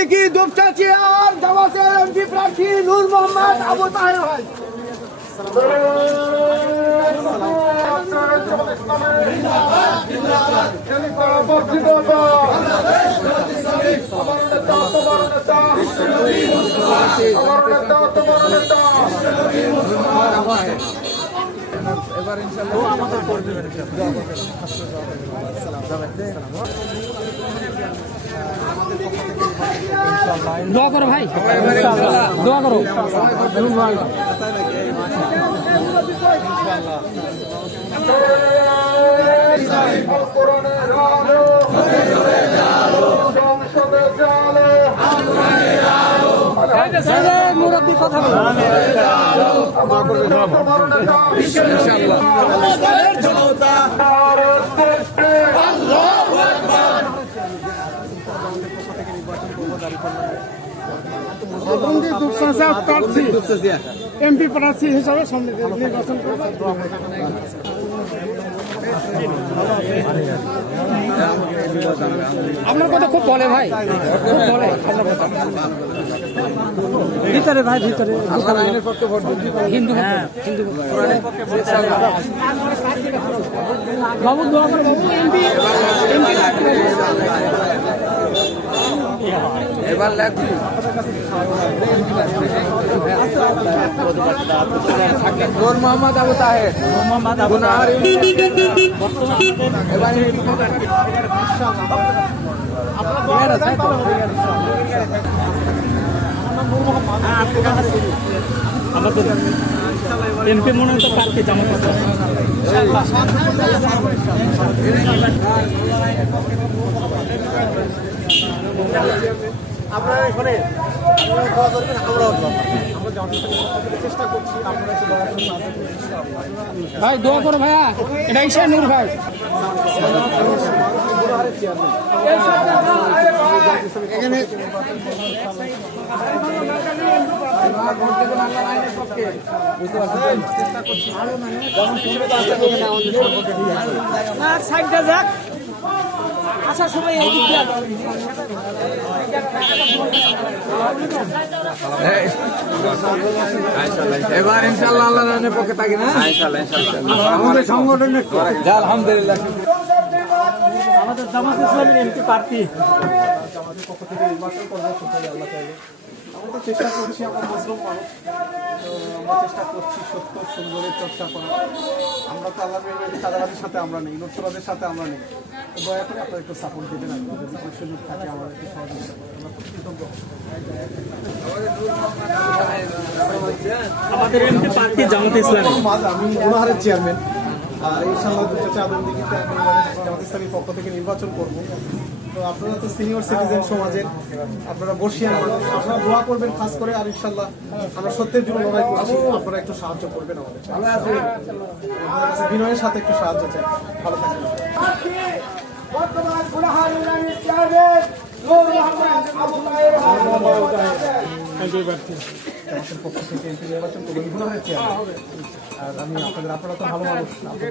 সিদ্দিকী দুপচাচিয়ার জামাতের এমপি প্রার্থী নূর মোহাম্মদ আবু তাহের ভাই। দোয়া করো ভাই। দোয়া করো। মুরব্বী কথা বলো। বন্দি দুপচাচা প্রার্থী এমপি প্রার্থী হিসাবে সামনে নির্বাচন করবে। আপনার কথা খুব বলে ভাই খুব বলে। ভিতরে ভাই ভিতরে। হিন্দু হ্যাঁ হিন্দু বাবু দোয়া করো বাবু। এমপি। এবার লাগবে নূর মোহাম্মদ আবু তাহের। এমপি মনে হয় পার্কে জামা আপনারা এখানে আপনারা আপনারা ইনশাআল্লাহ। ভাই দোয়া করো ভাইয়া। এটা ঈশা নূর ভাই। আসার সময় এবার ইনশাল্লাহ আল্লাহ রানের পক্ষে থাকি না। আমাদের সংগঠনের আলহামদুলিল্লাহ। আমাদের জামাত ইসলামের এমপি প্রার্থী আমাদের পক্ষ থেকে নির্বাচন করব আল্লাহ আমরা তো চেষ্টা করছি আমরা মুসলিম মানুষ। তো আমরা চেষ্টা করছি সত্য সুন্দরের চর্চা করা আমরা তো আল্লাহ চাঁদাবাদের সাথে আমরা নেই নতুনদের সাথে আমরা নেই। দয়া করে আপনারা একটু সাপোর্ট দেবেন আর যদি সুযোগ থাকে আমাদের একটু সহযোগিতা আমরা আমাদের এমপি প্রার্থী জামাত ইসলামী। আমি গুনাহারের চেয়ারম্যান আর ইনশাআল্লাহ দুটো চাঁদন বাংলাদেশ জামাত ইসলামীর পক্ষ থেকে নির্বাচন করব। তো আপনারা তো সিনিয়র সিটিজেন সমাজের আপনারা বসিয়ান মানুষ আপনারা দোয়া করবেন খাস করে আর ইনশাআল্লাহ আমরা সত্যের জন্য লড়াই করছি আপনারা একটু সাহায্য করবেন আমাদের। বিনয়ের সাথে একটু সাহায্য চাই ভালো থাকবেন। বর্তমান গুনাহার ইউনিয়নের চেয়ারম্যান নূর মোহাম্মদ আবু তাহের পক্ষ থেকে এমপি নির্বাচন করবেন গুনাহারের চেয়ারম্যান আর আমি আপনাদের আপনারা তো ভালো মানুষ আপনাদের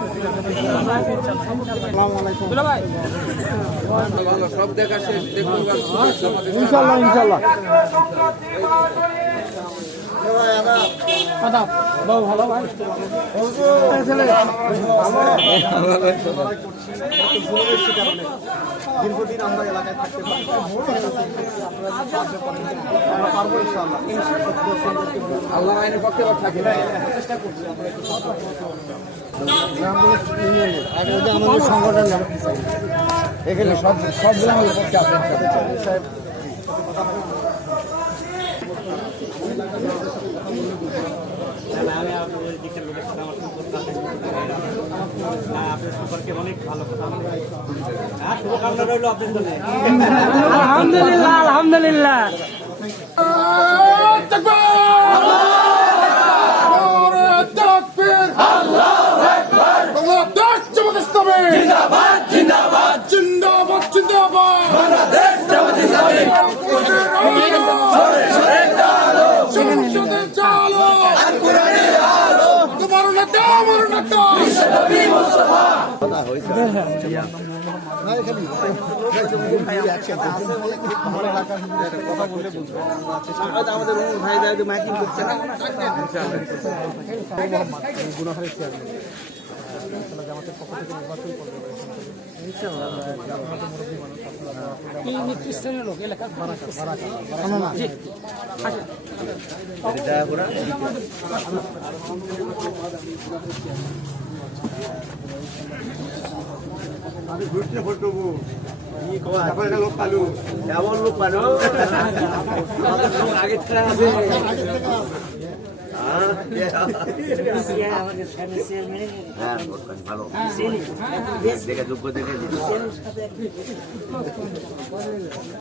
পারব। সব দেখা শেষ দেখুন ইনশাআল্লাহ ইনশাআল্লাহ ভালো ভাই দীর্ঘদিন আমরা এলাকায় থাকতে পারি। আপনারা যদি সাহায্য করেন, আমরা পারব ইনশাআল্লাহ। আল্লাহ আইনের পক্ষে থাকি না। আমাদের সংগঠন এখানে সব পক্ষে ইনশাআল্লাহ। সাহেব আপনার সম্পর্কে অনেক অনেক ভালো কথা হ্যাঁ, শুভকামনা রইল আপনার জন্য আলহামদুলিল্লাহ আলহামদুলিল্লাহ। আমাদের ভাই ভাই মাইকিং করছে জামাতের পক্ষ থেকে নির্বাচন করবে এই লোক এলাকার কেমন লোক থেকে আছে হ্যাঁ ভোট পান ভালো দেখে যোগ্য দেখে